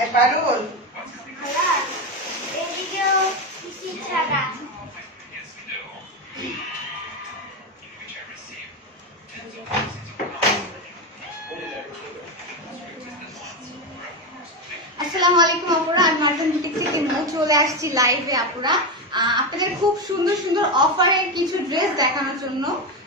এই পারুল হ্যালো এই ভিডিও কিসি ছাড়া আসসালামু আলাইকুম আপুরা, আমি মার্জন বুটিক থেকে চলে আসছি লাইভে আপুরা আপনাদের খুব সুন্দর সুন্দর অফারের কিছু ড্রেস দেখানোর জন্য।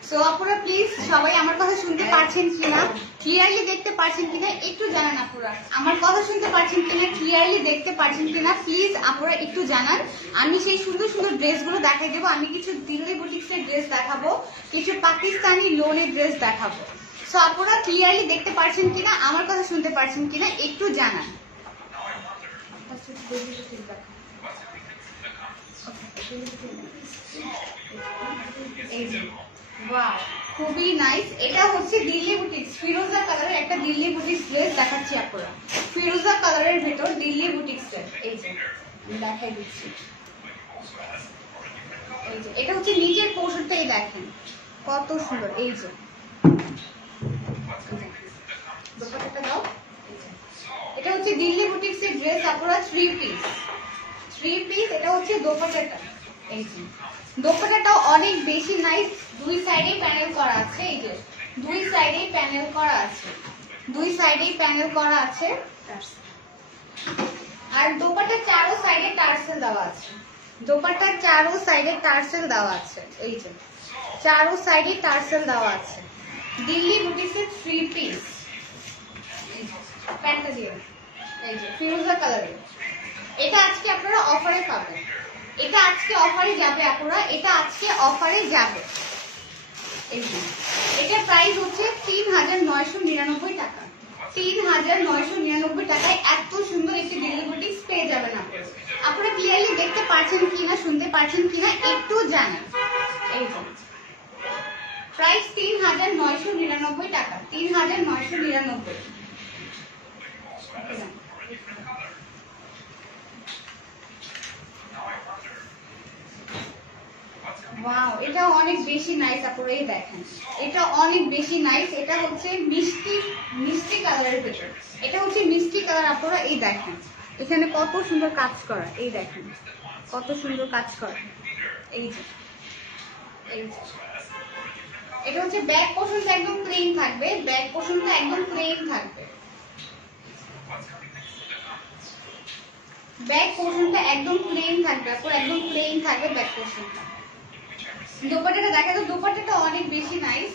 সো আপুরা প্লিজ সবাই আমার কথা শুনতে পারছেন কিনা, ক্লিয়ারলি দেখতে পারছেন কিনা একটু জানান। আপুরা আমার কথা শুনতে পারছেন কিনা, ক্লিয়ারলি দেখতে পারছেন কিনা প্লিজ আপুরা একটু জানান। আমি সেই সুন্দর সুন্দর ড্রেসগুলো দেখাই দেবো। আমি কিছু দিল্লি বুটিক্সের ড্রেস দেখাবো, কিছু পাকিস্তানি লোনের ড্রেস দেখাবো। সো আপুরা ক্লিয়ারলি দেখতে পারছেন কিনা, আমার কথা শুনতে পারছেন কিনা একটু জানান। খুবই নাইস। এটা হচ্ছে দিল্লি বুটিক্স ফিরোজা কালারের একটা দিল্লি বুটিক্স ড্রেস দেখাচ্ছি আপনারা। ফিরোজা কালারের ভেতর দিল্লি বুটিক্স এই যে দেখাই দিচ্ছি। এই যে এটা হচ্ছে নিচের পোর্শনটাই দেখেন কত সুন্দর। এই যে দোপাট্টাটা দাও। এটা হচ্ছে দিল্লি বুটিক্স এর ড্রেস আপনারা থ্রি পিস। এটা হচ্ছে দোপাট্টাটা। এই যে দোপাট্টাটাও অনেক বেশি নাইস, দুই সাইডে প্যানেল করা আছে। এই যে দুই সাইডে প্যানেল করা আছে, দুই সাইডে প্যানেল করা আছে। আর দোপাট্টার চারো সাইডে টার্সেল দেওয়া আছে। দোপাট্টার চারো সাইডে টার্সেল দেওয়া আছে। এই যে চারো সাইডে টার্সেল দেওয়া আছে। দিল্লি বুটিক্স এর থ্রি পিস। প্যান্টটা দিয়ে এই যে ফিরোজা কালারের। এটা আজকে আপনারা অফারে পাবেন, এটা আজকে অফারে যাবে আপনারা, এটা আজকে অফারে যাবে। এই যে এটার প্রাইস হচ্ছে ৩৯৯৯ টাকা। ৩৯৯৯ টাকায় এত সুন্দর একটি দিল্লি বুটিক্স পেয়ে যাবেন আপনারা। আপনারা ক্লিয়ারলি দেখতে পাচ্ছেন কিনা, শুনতে পাচ্ছেন কিনা একটু জানান। এই যে প্রাইস ৩৯৯৯ টাকা, ৩৯৯৯। ওয়াও এটা অনেক বেশি নাইস আপুরা, এই দেখেন এটা অনেক বেশি নাইস। এটা হচ্ছে মিষ্টি কালারের ভেতর, এটা হচ্ছে মিষ্টি কালার আপুরা। এই দেখেন এখানে কত সুন্দর কাজ করা, এই দেখেন কত সুন্দর কাজ করা। এই যে এটা হচ্ছে ব্যাক পোর্শনটা একদম প্লেন থাকবে, ব্যাক পোর্শনটা একদম প্লেন থাকবে। ব্যাক পোর্শনটা একদম প্লেন থাকবে আপুরা, একদম প্লেন থাকবে ব্যাক পোর্শনটা। দোপাট্টাটা দেখা যায়, দোপাট্টাটা অনেক বেশি নাইস,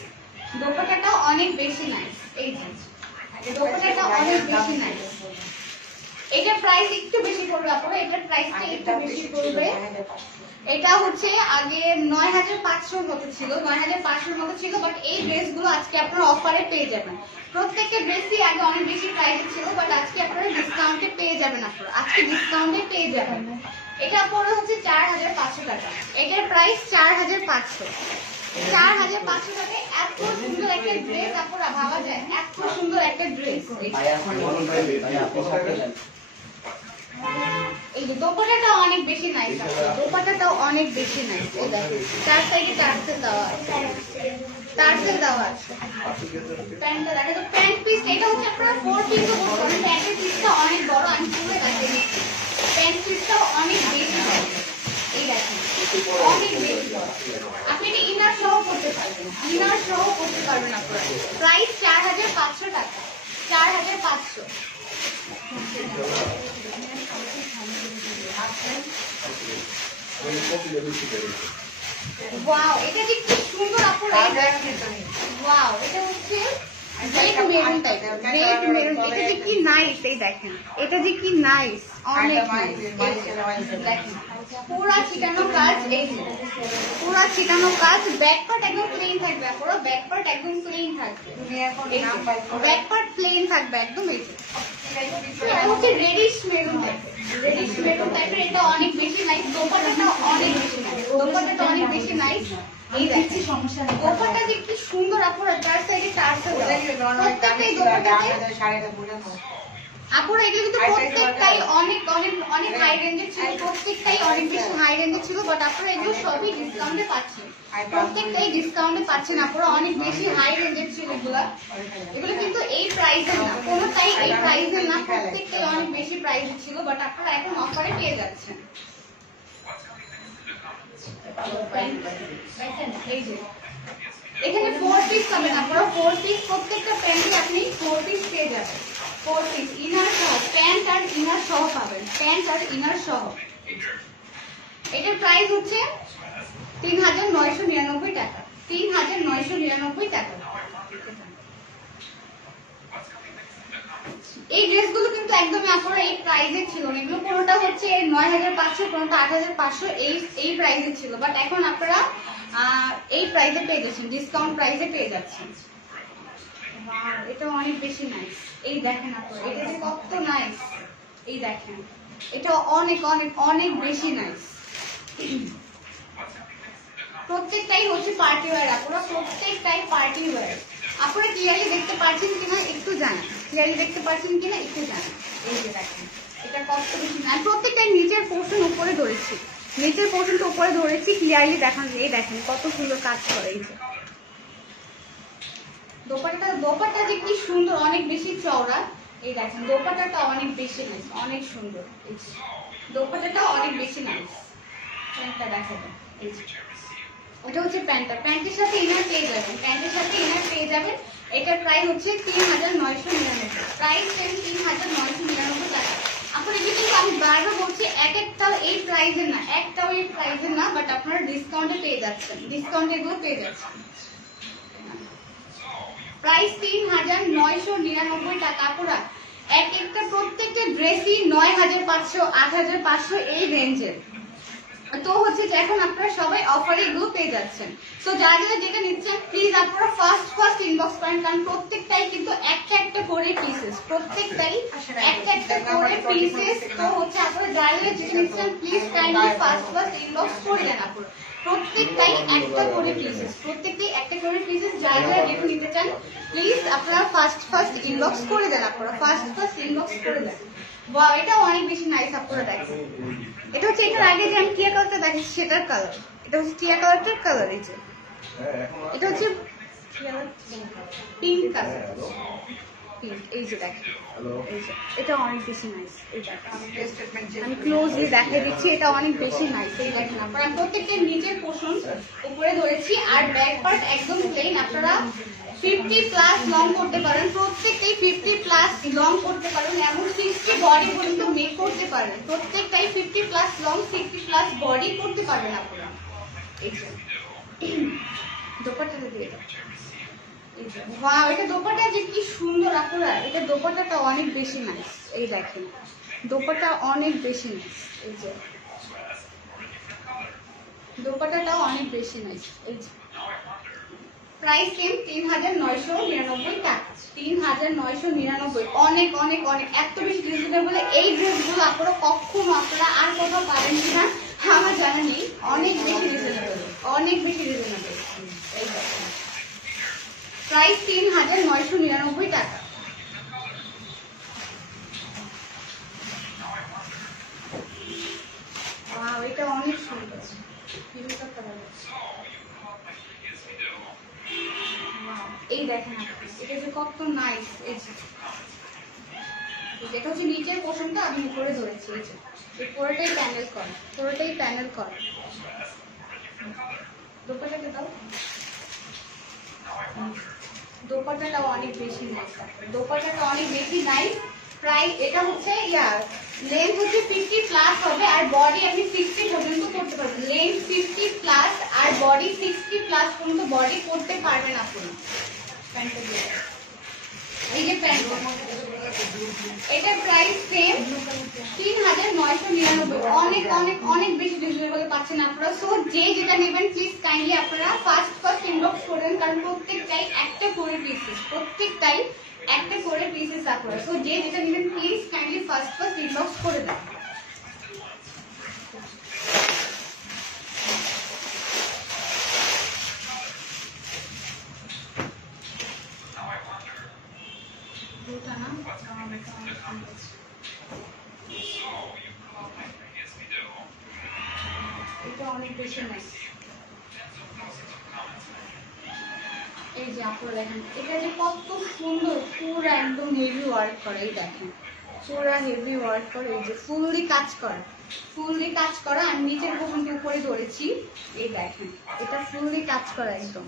দোপাট্টাটা অনেক বেশি নাইস। এই যে দোপাট্টাটা অনেক বেশি নাইস। এটার প্রাইস একটু বেশি পড়বে আপনারা, এটার প্রাইসটা একটু বেশি পড়বে। এটা হচ্ছে আগে ৯৫০০ মতো ছিল, ৯৫০০ মতো ছিল, বাট এই ড্রেসগুলো আজকে আপনারা অফারে পেয়ে যাবেন। প্রত্যেকটা ড্রেসই আগে অনেক বেশি প্রাইসে ছিল, বাট আজকে আপনারা ডিসকাউন্টে পেয়ে যাবেন। আপনারা আজকে ডিসকাউন্টে পেয়ে যাবেন। এটা পড়ে হচ্ছে ৪৫০০ টাকা, এটার প্রাইস ৪৫০০। ৪৫০০ টাকায় এত সুন্দর একটা ড্রেস আপনারা ভাবা যায়, এত সুন্দর একটা ড্রেস। এই যে দোপাট্টাটা অনেক বেশি নাইস, দোপাট্টাটাও অনেক বেশি নাইস। এই দেখেন চার সাইডে টার্সেল দেওয়া আছে, টার্সেল দেওয়া আছে। প্যান্টটা দেখেন তো, প্যান্ট পিস এটা হচ্ছে আপনারা 4 পিসও বলতে পারেন। প্যান্টের পিসটা অনেক বড়, আমি পুরো দেখাই দিচ্ছি। প্যান্ট পিসটাও অনেক বেশি বড়, এই দেখেন অনেক বেশি বড়। আপনি এটা ইনার সহ করতে পারবেন, ইনার সহ করতে পারবেন আপনারা। প্রাইস ৪৫০০ টাকা, ৪৫০০। ওয়াও এটা যে কি সুন্দর আপুরা, ওয়াও এটা হচ্ছে red maroon type, red maroon. এটা যে কি নাইস, এই দেখেন এটা যে কি নাইস, অনেক নাইস। দেখেন পুরা ছিটানো কাজ, এই যে পুরা ছিটানো কাজ। ব্যাক পার্ট একদম প্লেন থাকবে আপুরা, ব্যাক পার্ট একদম প্লেন থাকবে, ব্যাক পার্ট প্লেন থাকবে একদম। এই যে এটা হচ্ছে রেডিশ মেরুন টাইপের, রেডিশ মেরুন টাইপের। এটা অনেক বেশি নাইস, দোপাট্টাটা অনেক বেশি নাইস, দোপাট্টাটা অনেক বেশি নাইস। এই দেখেন দোপাট্টা যে কি সুন্দর আপুরা, চার সাইডে টার্সেল দেওয়া। প্রত্যেকটাই দোপাট্টাতে আপুরা এগুলো কিন্তু প্রত্যেকটাই অনেক অনেক অনেক হাই রেঞ্জের ছিল, প্রত্যেকটাই অনেক বেশি হাই রেঞ্জের ছিল, বাট আপনারা এগুলো সবই ডিসকাউন্টে পাচ্ছেন, প্রত্যেকটাই ডিসকাউন্টে পাচ্ছেন আপনারা। অনেক বেশি হাই রেঞ্জের ছিল এগুলো, এগুলো কিন্তু এই প্রাইসের না, কোনোটাই এই প্রাইসের না, প্রত্যেকটাই অনেক বেশি প্রাইসে ছিল, বাট আপনারা এখন অফারে পেয়ে যাচ্ছেন। এই যে এখানে 4 পিস পাবেন আপনারা, 4 পিস, প্রত্যেকটা প্যান্টে আপনি 4 পিস পেয়ে যাবেন। 4 পিস ইনার সহ, প্যান্ট আর ইনার সহ পাবেন, প্যান্ট আর ইনার সহ। এটার প্রাইস হচ্ছে 3999 টাকা, 3999 টাকা। এই ড্রেসগুলো কিন্তু একদমই আপনারা এই প্রাইসে ছিল না, এগুলো কোনোটা হচ্ছে 9500, কোনোটা 8500, এই প্রাইসে ছিল, বাট এখন আপনারা এই প্রাইসে পেয়ে যাচ্ছেন, ডিসকাউন্ট প্রাইসে পেয়ে যাচ্ছেন। এটা অনেক বেশি নাইস, এই দেখেন আপনারা, এটা যে কত নাইস, এই দেখেন, এটা অনেক অনেক অনেক বেশি নাইস। প্রত্যেকটাই হচ্ছে পার্টি ওয়্যার, আপনারা প্রত্যেকটাই পার্টি ওয়্যার। আপনারা ক্লিয়ারলি দেখতে পাচ্ছেন কিনা একটু জানান, ক্লিয়ারলি দেখতে পাচ্ছেন কিনা একটু জানান। এই যে দেখেন এটা কত বেশি না, প্রত্যেকটাই নিচের পোর্শন উপরে ধরেছি, নিচের পোর্শনটা উপরে ধরেছি, ক্লিয়ারলি দেখান। এই দেখেন কত সুন্দর কাজ করে। এই যে দোপাট্টা যে কি সুন্দর, অনেক বেশি চওড়া। এই দেখেন দোপাট্টাটা অনেক বেশি নাইস, অনেক সুন্দর। এই যে দোপাট্টাটা অনেক বেশি নাইস। প্যান্টটা দেখাবেন, এই যে এটা হচ্ছে প্যান্টটা, প্যান্টের সাথে ইনার পেয়ে যাবেন, প্যান্টের সাথে ইনার পেয়ে যাবেন। এটার প্রাইস হচ্ছে 3999, প্রাইস 3999 টাকা। আপনারা কিন্তু আমি বারবার বলছি এক একটাও এই প্রাইসে না, একটাও এই প্রাইসে না, বাট আপনারা ডিসকাউন্টে পেয়ে যাচ্ছেন, ডিসকাউন্টে এগুলো পেয়ে যাচ্ছেন। প্রাইস 3999 টাকা। আপনারা এক একটা প্রত্যেকটা ড্রেসই 9500, 8500 এই রেঞ্জের। তো হচ্ছে যে এখন আপনারা সবাই অফারে এগুলো পেয়ে যাচ্ছেন। তো যারা যারা যেটা নিচ্ছেন প্লিজ আপনারা ফার্স্ট ইনবক্স করেন, কারণ প্রত্যেকটাই কিন্তু একটা একটা করে পিসেস, প্রত্যেকটাই একটা একটা করে পিসেস। তো হচ্ছে আপনারা যারা যারা যেটা নিচ্ছেন প্লিজ কাইন্ডলি ফার্স্ট ইনবক্স করে দেন। আপনারা প্রত্যেকটাই একটা করে পিসেস, প্রত্যেকটাই একটা করে পিসেস। যারা যারা যেটা নিতে চান প্লিজ আপনারা ফার্স্ট ইনবক্স করে দেন, আপনারা ফার্স্ট ইনবক্স করে দেন। ওয়াও, এটা অনেক বেশি নাইস। আপনারা দেখেন এটা হচ্ছে এটার আগে যে আমি টিয়া কালারটা দেখাচ্ছি সেটার কালার, এটা হচ্ছে টিয়া কালারটার কালার। এই যে এটা হচ্ছে পিঙ্ক কালার, পিঙ্ক। এই যে দেখেন, এই যে এটা অনেক বেশি নাইস। এই দেখেন আমি ক্লোজলি দেখাই দিচ্ছি, এটা অনেক বেশি নাইস। এই দেখেন আপনারা প্রত্যেকটা নিচের পোর্শন উপরে ধরেছি, আর ব্যাক পার্ট একদম প্লেন। আপনারা 50+ লং করতে পারেন, প্রত্যেকটাই 50+ লং করতে পারেন, এমন 60 বডি পর্যন্ত মেক করতে পারেন। প্রত্যেকটাই 50+ লং, 60+ বডি করতে পারবেন আপনারা। এই যে দোপাট্টাটা দিয়ে দাও। ওয়াও, এটা দোপাট্টা যে কি সুন্দর। আপনারা এটা দোপাট্টাটা অনেক বেশি নাইস। এই দেখেন দোপাট্টা অনেক বেশি নাইস। এই যে দোপাট্টাটাও অনেক বেশি নাইস। এই যে প্রাইস সেম 3999 টাকা, 3999। অনেক অনেক অনেক এত বেশি রিজনেবল। এই ড্রেসগুলো আপনারা কখনো আপনারা আর কোথাও পাবেন কিনা আমার জানা নেই, অনেক বেশি রিজনেবল, অনেক বেশি রিজনেবল। এই দেখেন প্রাইস 3999 টাকা। ওয়াও, এটা অনেক সুন্দর। এই দেখেন এটা যে কত নাইস। এটা হচ্ছে নিচের পোর্শনটা আমি উপরে ধরেছি। এই যে পুরোটাই প্যানেল করা, পুরোটাই প্যানেল করা। দোপাট্টাটা দাও, দোপাট্টাটাও অনেক বেশি নাইস, দোপাট্টাটা অনেক বেশি নাইস। প্রাইস এটা হচ্ছে লেন্থ হচ্ছে 50+ হবে, আর বডি আপনি 60 পর্যন্ত করতে পারবেন। লেন্থ 50+ আর বডি 60+ পর্যন্ত বডি করতে পারবেন আপনারা। প্যান্টটা দিয়ে এই যে প্যান্ট, এটার প্রাইস সেম 3999। অনেক অনেক অনেক বেশি রিজনেবল পাচ্ছেন আপনারা। সো যে যেটা নেবেন প্লিজ কাইন্ডলি আপনারা ফার্স্ট ইনবক্স করবেন, কারণ প্রত্যেকটাই একটা করে পিসেস, প্রত্যেকটাই একটা করে পিসেস আপনারা। সো যে যেটা নেবেন প্লিজ কাইন্ডলি ফার্স্ট ইনবক্স করে দেন। এটা অনেক বেশি নাইস। এই যে আপনারা দেখেন এটা যে কত সুন্দর, পুরো একদম হেভি ওয়ার্ক করে। এই দেখেন পুরা হেভি ওয়ার্ক করে, এই যে ফুললি কাজ করা, ফুললি কাজ করা। আমি নিচের পোর্শনটা উপরে ধরেছি, এই দেখেন এটা ফুললি কাজ করা একদম,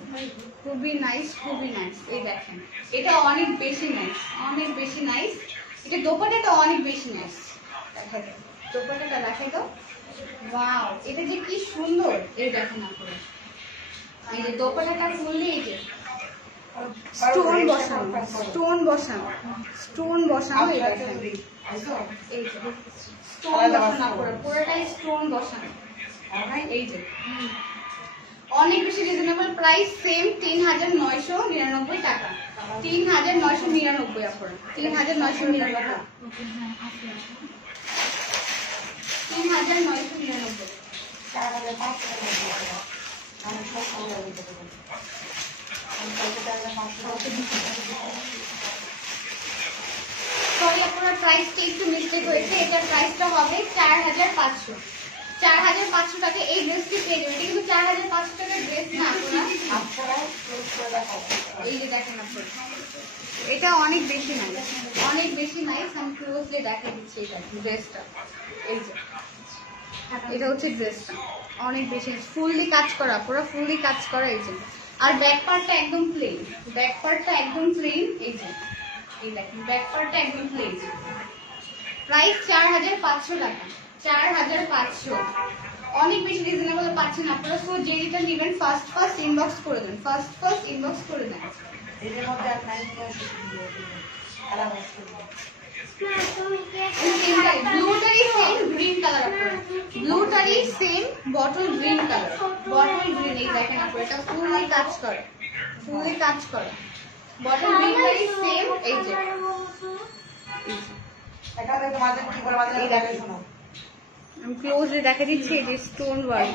খুবই নাইস, খুবই নাইস। এই দেখেন এটা অনেক বেশি নাইস, অনেক বেশি নাইস। এটা দোপাট্টাটা অনেক বেশি নাইস। দেখা যায় দোপাট্টাটা, দেখাই তো, ওয়াও এটা যে কি সুন্দর। এই দেখেন আপনারা, এই যে দোপাট্টাটা ফুললি, এই যে স্টোন বসানো, স্টোন বসানো, স্টোন বসানো। এই দেখেন এই যে স্টোন বসানো করে, পুরোটাই স্টোন বসানো। এই যে অনেক বেশি রিজনেবল প্রাইস, সেম ৩৯৯৯ টাকা, ৩৯৯৯ আপনার, ৩৯৯৯, ৩৯৯৯। সরি আপনার প্রাইসটা একটু মিস্টেক হয়েছে, এটার প্রাইসটা হবে ৪৫০০, ৪৫০০ টাকা। এই ড্রেসটি পেয়ে যাবেন, এটা কিন্তু ৪৫০০ টাকার ড্রেস না আপনারা। এই যে দেখেন আপনারা, এটা অনেক বেশি নাইস, অনেক বেশি নাইস। আমি ক্লোজলি দেখাই দিচ্ছি এই ড্রেসটা। এই যে এটা হচ্ছে ড্রেসটা, অনেক বেশি ফুললি কাজ করা, পুরো ফুললি কাজ করা। এই যে আর ব্যাক পার্টটা একদম প্লেন, ব্যাক পার্টটা একদম প্লেন। এই যে এই দেখেন ব্যাক পার্টটা একদম প্লেন। প্রাইস ৪৫০০ টাকা, ৪৫০০, অনেক বেশি রিজনেবল পাচ্ছেন আপনারা। সো যেটা নেবেন ফার্স্ট ইনবক্স করে দেন, ফার্স্ট ইনবক্স করে দেন। এর মধ্যে আপনার ব্লুটারই সেম গ্রিন কালার, আপনারা ব্লুটারই same bottle green colour, bottle green. এই দেখেন আপনারা, এটা ফুললি কাজ করে, ফুললি কাজ করে, বটল গ্রিনটারই সেম। এই যে আমি ক্লোজলি দেখা দিচ্ছি, এই যে স্টোন ওয়ার্ক।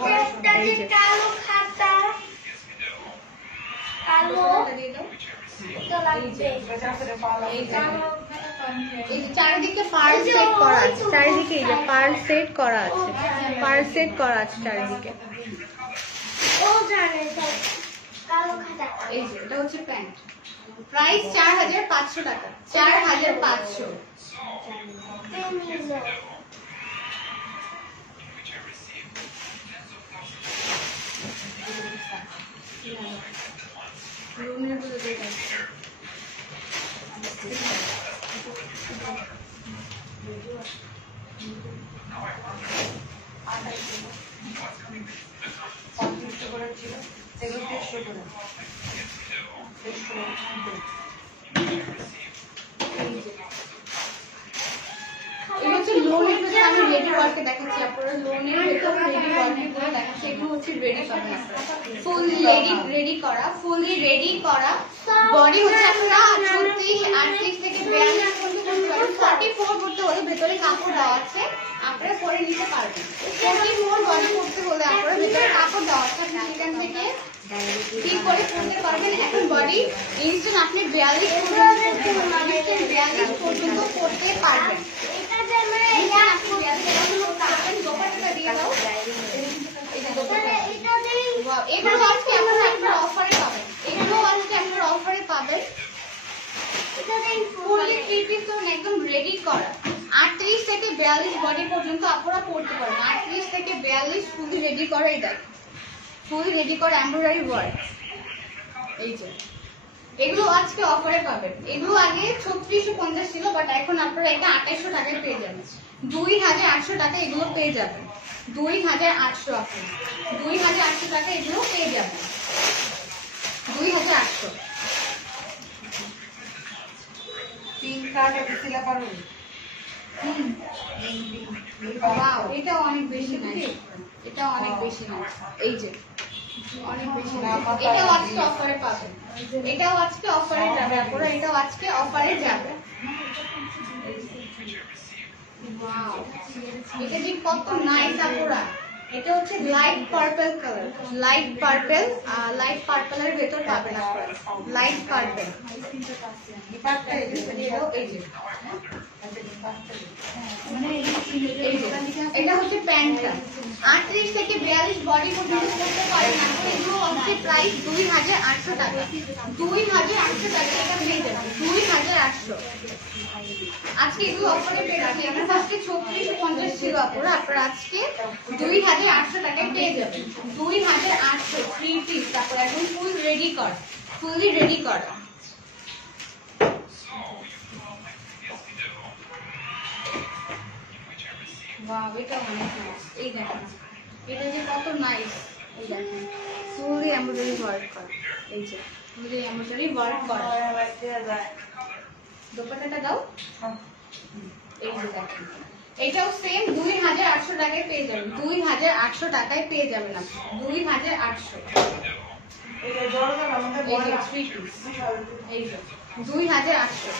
এই যে চারিদিকে পার্ল সেট করা আছে, চারিদিকে এই যে পার্ল সেট করা আছে, পার্ল সেট করা আছে চারিদিকে। এই যে এটা হচ্ছে প্যান্ট, প্রাইস ৪৫০০ টাকা, ৪৫০০। আমি রেডি ওয়ার্কে দেখাচ্ছি আপনারা, লোনের ভেতর রেডি ওয়ার্কে করে দেখাচ্ছি। এগুলো হচ্ছে রেডি পাবেন আপনারা, ফুললি রেডি করা, ফুললি রেডি করা। বডি হচ্ছে আপনারা ৩৬, ৩৮ থেকে ৪২ পর্যন্ত করতে পারেন। 44 করতে হলে ভেতরে কাপড় দেওয়া আছে, আপনারা পরে নিতে পারবেন। 44 বডি করতে হলে আপনারা ভেতরে কাপড় দেওয়া আছে, আপনি সেখান থেকে কি করে করতে পারবেন। এখন বডি ইনস্ট্যান্ট আপনি ৪২ পর্যন্ত করতে পারবেন। এগুলো আজকে আপনারা অফারে পাবেন, এগুলো আজকে আপনারা অফারে পাবেন। ফুললি 3 পিস একদম রেডি করা, ৩৮ থেকে ৪২ বডি পর্যন্ত আপনারা পড়তে পারবেন। ৩৮ থেকে ৪২ ফুললি রেডি করা, এই দেখ ফুললি রেডি করা এমব্রয়ডারি ওয়ার্ক। এই যে এগুলো আজকে অফারে পাবেন। এগুলো আগে ৩৬৫০ ছিল, বাট এখন আপনারা এটা ২৮০০ টাকায় পেয়ে যাবেন, ২৮০০ টাকা এগুলো পেয়ে যাবেন, ২৮০০। আপনি ২৮০০ টাকা এগুলো পেয়ে যাবেন, ২৮০০। এটা অনেক বেশি নাই, এটা অনেক বেশি নাই। এই যে অনেক বেশি, এটাও আজকে অফারে পাবেন, এটাও আজকে অফারে যাবে আপনারা, এটাও আজকে অফারে যাবে। এটা যে কত নাইস আপুরা, এটা হচ্ছে light purple colour, light purple, light পার্পলের ভেতর পাবেন আপনারা, লাইট পার্পল। এটা হচ্ছে প্যান্টটা, ৩৮ থেকে ৪২ বডি পর্যন্ত করতে পারেন। এগুলো হচ্ছে প্রাইস ২৮০০ টাকা, ২৮০০ টাকা এটা পেয়ে যাবেন, ২৮০০। আজকে এগুলো অফারে পেয়ে যাচ্ছি। এটা ফার্স্টে 3650 ছিল আপুরা, আপনারা আজকে 2800 টাকায় পেয়ে যাবেন। 2800 3 পিস, তারপর একদম ফুল রেডি কর, ফুললি রেডি কর। ওয়াও, এটা অনেক নাইস। এই দেখেন এটা যে কত নাইস, এই দেখেন ফুললি এমব্রয়ডারি ওয়ার্ক করা, এই যে ফুললি এমব্রয়ডারি ওয়ার্ক করা। দোপাট্টাটা দাও। এই যে দেখেন এটাও সেম 2800 টাকায় পেয়ে যাবেন। 2800 টাকায় পেয়ে যাবেন আপনি 2800। এই যে 3 পিস, এই যে 2800।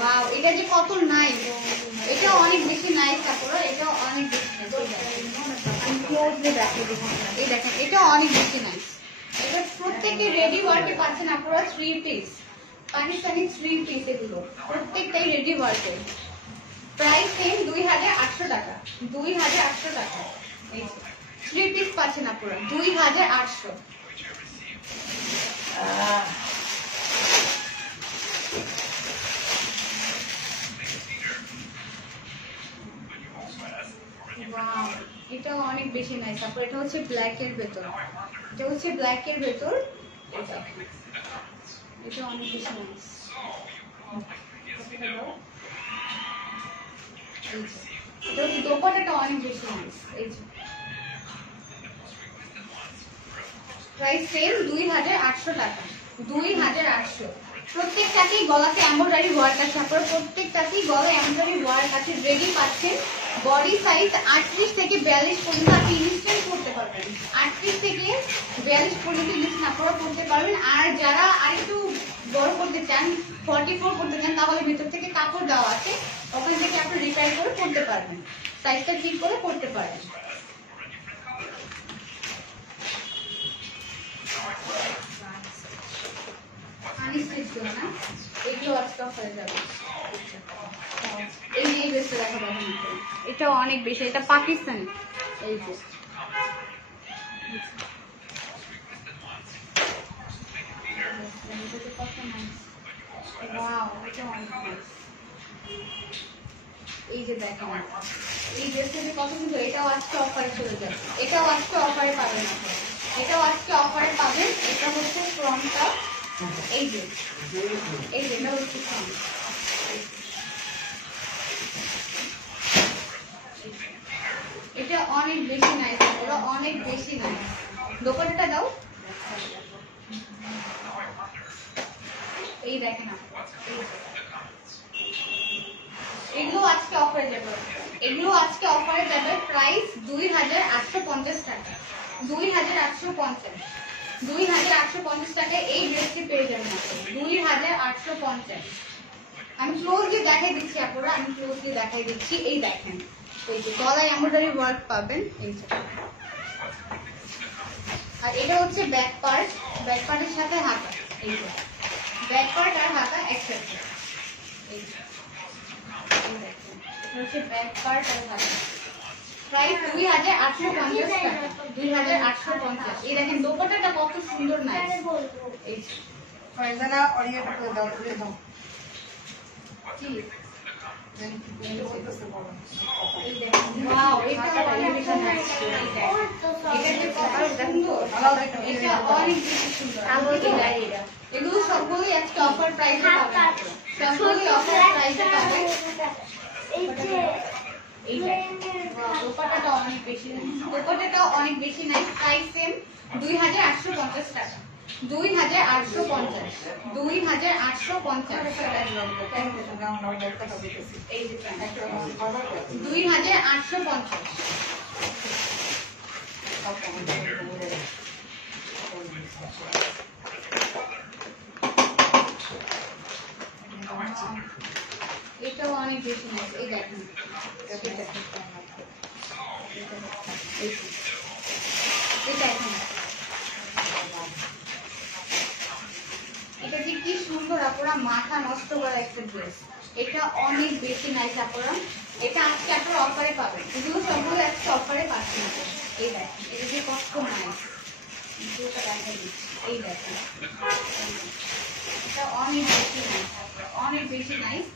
ওয়াও, এটা যে কত নাইস, এটা অনেক বেশি নাইস আপুরা, এটা অনেক বেশি নাইস। আমি ক্লোজলি দেখাই দেব, এই দেখেন এটা অনেক বেশি নাইস। এটা প্রত্যেকটা রেডি ওয়ার্কে পাচ্ছেন আপুরা 3 পিস, পাকিস্তানি 3 পিস, এগুলো প্রত্যেকটাই রেডি ওয়ার্কে। প্রাইস সেম 2800 টাকা, 2800 টাকা। এই 3 পিস পাচ্ছেন আপুরা 2800। এটা অনেক বেশি নাইস। তারপর এটা হচ্ছে ব্ল্যাক এর ভেতর, এটা হচ্ছে ব্ল্যাক এর ভেতর, এটা অনেক বেশি নাইস। এটা হচ্ছে দোপাট্টাটা অনেক বেশি নাইস। এই যে প্রাইস সেম 2800 টাকা, 2800। প্রত্যেকটাতেই গলাতে এমব্রয়ডারি ওয়ার্ক আছে, আপনারা প্রত্যেকটাতেই গলায় এমব্রয়ডারি ওয়ার্ক আছে, রেডি পাচ্ছেন। বডি সাইজ 38 থেকে 42 পর্যন্ত আপনি ইনস্ট্যান্ট করতে পারবেন। 38 থেকে 42 পর্যন্ত ইনস্ট্যান্ট আপনারা করতে পারবেন। আর যারা আরেকটু বড় করতে চান, 44 করতে চান, তাহলে ভিতর থেকে কাপড় দেওয়া আছে, ওখান থেকে আপনি রিপেয়ার করে করতে পারবেন, সাইজটা ঠিক করে করতে পারবেন। এগুলো আজকে অফারে যাবে। এই যে ড্রেসটা দেখা যাবে, এটা অনেক বেশি, এটা পাকিস্তানি। এই যে এই যে দেখেন এই ড্রেসটা যে কত সুন্দর, এটাও আজকে অফারে চলে যাবে, এটাও আজকে অফারে পাবেন আপনারা, এটাও আজকে অফারে পাবেন। এটা হচ্ছে ফ্রন্টটা, এই যে এটা হচ্ছে ফ্রন্ট। এটা অনেক বেশি নাইস, ওরা অনেক বেশি নাইস। দোপাট্টাটা দাও। এই দেখেন এগুলো আজকে অফারে যাবে, এগুলো আজকে অফারে যাবে। প্রাইস 2850 টাকা, 2850, 2850 টাকায় এই ড্রেসটি পেয়ে যাবেন আপনি 2850। আমি ক্লোজলি দেখাই দিচ্ছি আপনারা, আমি ক্লোজলি দেখাই দিচ্ছি। এই দেখেন এই যে গলায় এমব্রয়ডারি ওয়ার্ক পাবেন, এই যে। আর এটা হচ্ছে ব্যাক পার্ট, ব্যাক পার্টের সাথে হাতা, এই যে ব্যাক পার্ট আর হাতা একসাথে, এই যে দেখেন এটা হচ্ছে ব্যাক পার্ট আর হাতা। প্রাইস 2850 টাকা, 2850। এই দেখেন দোপাট্টাটা কত সুন্দর নাইস। এই যে ফারজানা অরিয়েন্ট করে দাও, তুলে দাও। জি ওয়াও, এটা অনেক বেশি নাইস। এটা যে কত সুন্দর, এটা অনেক বেশি সুন্দর। এগুলো সবগুলোই আজকে অফার প্রাইসে পাবেন, সবগুলোই অফার প্রাইসে পাবেন। এই দোপাট্টাটা অনেক বেশি, দোপাট্টাটাও অনেক বেশি নাইস। প্রাইস সেম 2850 টাকা, 2850, 2850। এই যে 2850। এটাও অনেক বেশি নাইস। এই দেখেন এটা কি সুন্দর আপুরা, মাথা নষ্ট করা একটা ড্রেস। এটা অনেক বেশি নাইস আপুরা, এটা আজকে আপনারা অফারে পাবেন। এগুলো সবগুলো আজকে অফারে পাচ্ছেন। এই দেখেন এটা যে কত নাইস, দুটো দেখা দিচ্ছি। এই দেখেন এটা অনেক বেশি নাইস, অনেক বেশি নাইস।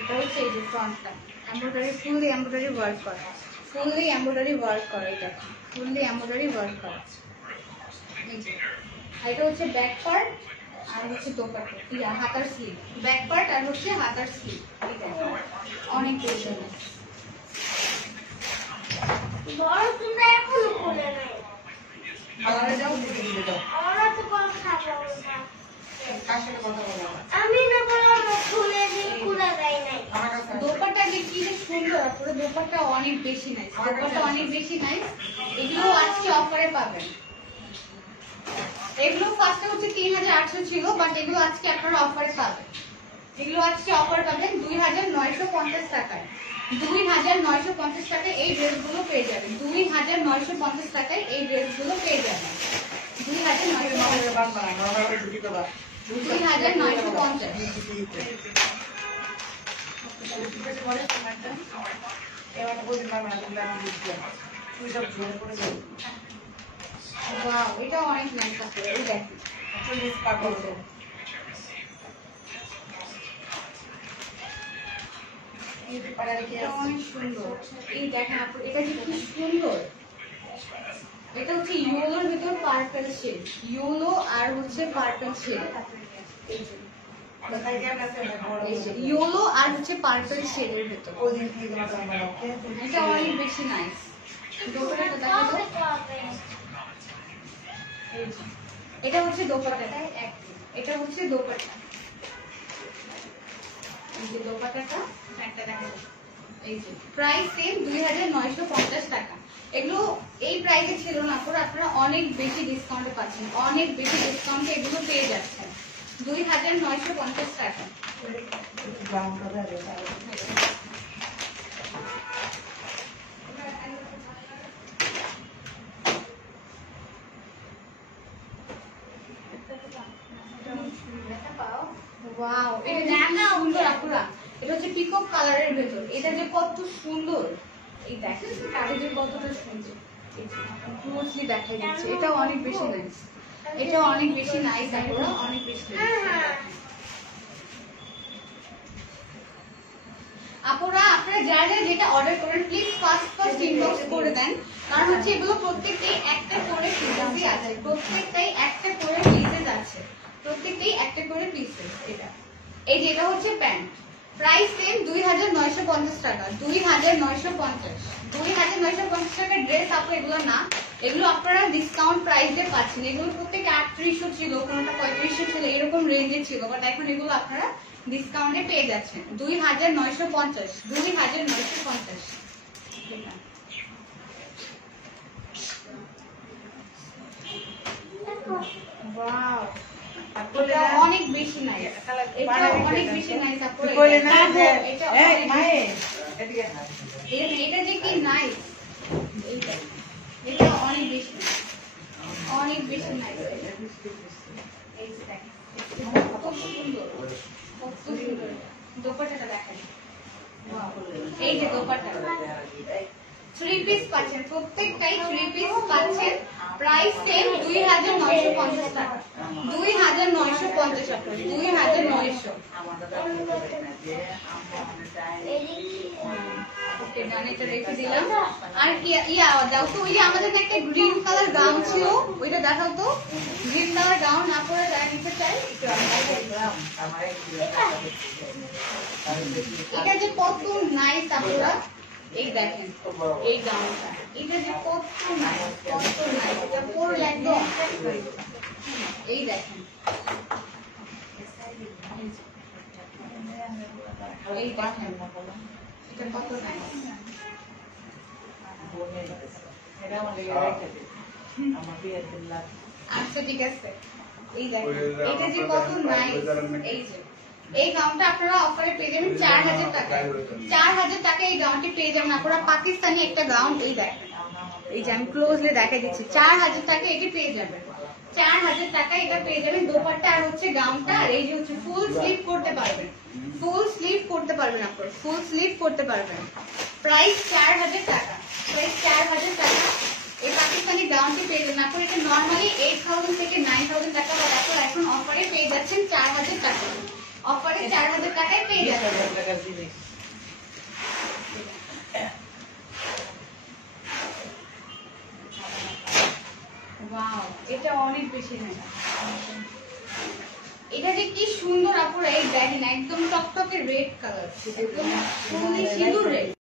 এটা হচ্ছে এই যে ফ্রন্টটা এমব্রয়ডারি, ফুললি এমব্রয়ডারি ওয়ার্ক করা, ফুললি এমব্রয়ডারি ওয়ার্ক করা। এটা ফুললি এমব্রয়ডারি ওয়ার্ক করা। এই যে এটা হচ্ছে ব্যাক পার্ট আর হচ্ছে দোপাট্টা, ইয়া হাতার স্লিভ, ব্যাক পার্ট আর হচ্ছে হাতার স্লিভ। এই দেখেন অনেক বেশি নাইস। বড় তোমরা এখনো খুলে নাই। আলাদা যাও দিকে দিলে দাও। ওরা তো কথা বলবে না। কার সাথে কথা বলবো না? আমি না বলবো খুলে দিই, খুলে দেয় নাই। আমার কাছে আছে। দোপাট্টা যে কি যে সুন্দর, পুরো দোপাট্টা অনেক বেশি নাইস, দোপাট্টা অনেক বেশি নাইস। এগুলো আজকে অফারে পাবেন। এগুলো ফার্স্টে হচ্ছে 3800 ছিল, বাট এগুলো আজকে আপনারা অফারে পাবেন। এগুলো আজকে অফার পাবেন 2950 টাকায়। 2950 টাকায় এই ড্রেসগুলো পেয়ে যাবেন। 2950 টাকায় এই ড্রেসগুলো পেয়ে যাবেন। 2950। বাবা বাবা ছুটি করবা। 2950। এবার বলতে পারবো না, তুমি আমি বুঝতে তুই সব ঝরে পড়ে যাবি। ওয়াও, এটা অনেক নাইস আছে। এই দেখেন তুই পাগল হয়ে যাবি। এই পাড়া রেখে এটা অনেক সুন্দর। এই দেখেন আপু, এটা যে কি সুন্দর। এটা হচ্ছে ইয়েলোর ভিতর পার্পল শেড, ইয়েলো আর হচ্ছে পার্পল শেড। কোথায় গেম আছে বড় ইয়েলো আর হচ্ছে পার্পল শেডের ভিতর। ওই দিন কি তোমার বাবা এটা অনেক বেশি নাইস। দোপাট্টাটা দেখো তো। এই যে, এটা হচ্ছে দোপাট্টাটা, এটা হচ্ছে দোপাট্টা। এই যে দোপাট্টাটা একটা দেখা যাচ্ছে। এই যে প্রাইস সেম 2950 টাকা। এগুলো এই প্রাইসে ছিল না, পরে আপনারা অনেক বেশি ডিসকাউন্টে পাচ্ছেন, অনেক বেশি ডিসকাউন্টে এগুলো পেয়ে যাচ্ছেন 2950 টাকা। গ্রাউন্ডটা দেবে। ওয়াও, এটা যে সুন্দর আপুরা, এটা হচ্ছে পিকক কালারের ভেতর। এটা যে কত সুন্দর, এই দেখেন কাজে যে কতটা সুন্দর। ক্লোজলি দেখাই দিচ্ছে, এটা অনেক বেশি নাইস, এটা অনেক বেশি নাইস আপুরা, অনেক বেশি নাইস। আপুরা আপনারা যারা যেটা অর্ডার করেন প্লিজ ফার্স্ট ইনবক্স করে দেন, কারণ হচ্ছে এগুলো প্রত্যেকটাই একটা করে পিসেসই আছে, প্রত্যেকটাই একটা করে পিসেস আছে, প্রত্যেকটাই একটা করে পিসেস। এটা এই যে এটা হচ্ছে প্যান্ট, প্রাইস সেম 2950 টাকা। 2950 2950 টাকা ড্রেস আপু এগুলো না, এগুলো আপনারা ডিসকাউন্ট প্রাইসে পাচ্ছেন। এগুলো প্রত্যেকে 3800 ছিল, কোনটা 3500 ছিল, এরকম রেঞ্জে ছিল, বাট এখন এগুলো আপনারা ডিসকাউন্টে পেয়ে যাচ্ছেন 2950। 2950। ওয়াও, এটা অনেক বেশি নাইস, এটা অনেক বেশি নাইস আপু। বলে না যে এটা এই অনেক মায়ে বেশি- এদিকে এটা যে কি নাইস, এটা অনেক বেশি, অনেক বেশি নাইস। এই যে দেখেন কত সুন্দর, কত সুন্দর। দোপাট্টাটা দেখেন, ওয়াও, এই যে দোপাট্টা 3 পিস পাচ্ছেন, প্রত্যেকটাই 3 পিস পাচ্ছেন। প্রাইস সেম 2950 টাকা। 2950 টাকা, 2900। ওকে ডান, এটা রেখে দিলাম। আর কি ইয়া দাও তো, ওই যে আমাদের না একটা গ্রিন কালার গাউন ছিল, ওইটা দেখাও তো। গ্রিন কালার গাউন আপনারা যারা নিতে চাই একটু এটা যে কত নাইস আপনারা এই দেখেন, এই গাউনটা এটা যে কত নাইস, কত নাইস। এটা পুরো একদম এই দেখেন, এই দেখেন এটা কত নাইস। আচ্ছা ঠিক আছে, এই দেখেন এটা যে কত নাইস। এই যে এই গাউনটা আপনারা অফারে পেয়ে যাবেন 4000 টাকা। 4000 টাকা এই গাউনটি পেয়ে যাবেন আপনারা, পাকিস্তানি একটা গাউন। এই দেখেন, এই যে আমি ক্লোজলি দেখাই দিচ্ছি, 4000 টাকা এটি পেয়ে যাবেন। 4000 টাকা এটা পেয়ে যাবেন। দোপাট্টা আর হচ্ছে গাউনটা, আর এই যে হচ্ছে ফুল স্লিভ করতে পারবেন, ফুল স্লিভ করতে পারবেন, আপনারা ফুল স্লিভ করতে পারবেন। প্রাইস 4000 টাকা, প্রাইস 4000 টাকা। এই পাকিস্তানি গাউনটি পেয়ে যাবেন আপনারা, এটা নরমালি 8000 থেকে 9000 টাকা, বা এখন অফারে পেয়ে যাচ্ছেন 4000 টাকা, অফারে 4000 টাকায় পেয়ে যাচ্ছেন। 20,000 টাকার জিনিস। ওয়াও, এটা অনেক বেশি নেয়। এটা যে কি সুন্দর আপুরা, এই দেখেন একদম টকটকে রেড কালার, একদম সিঁদুর রেড।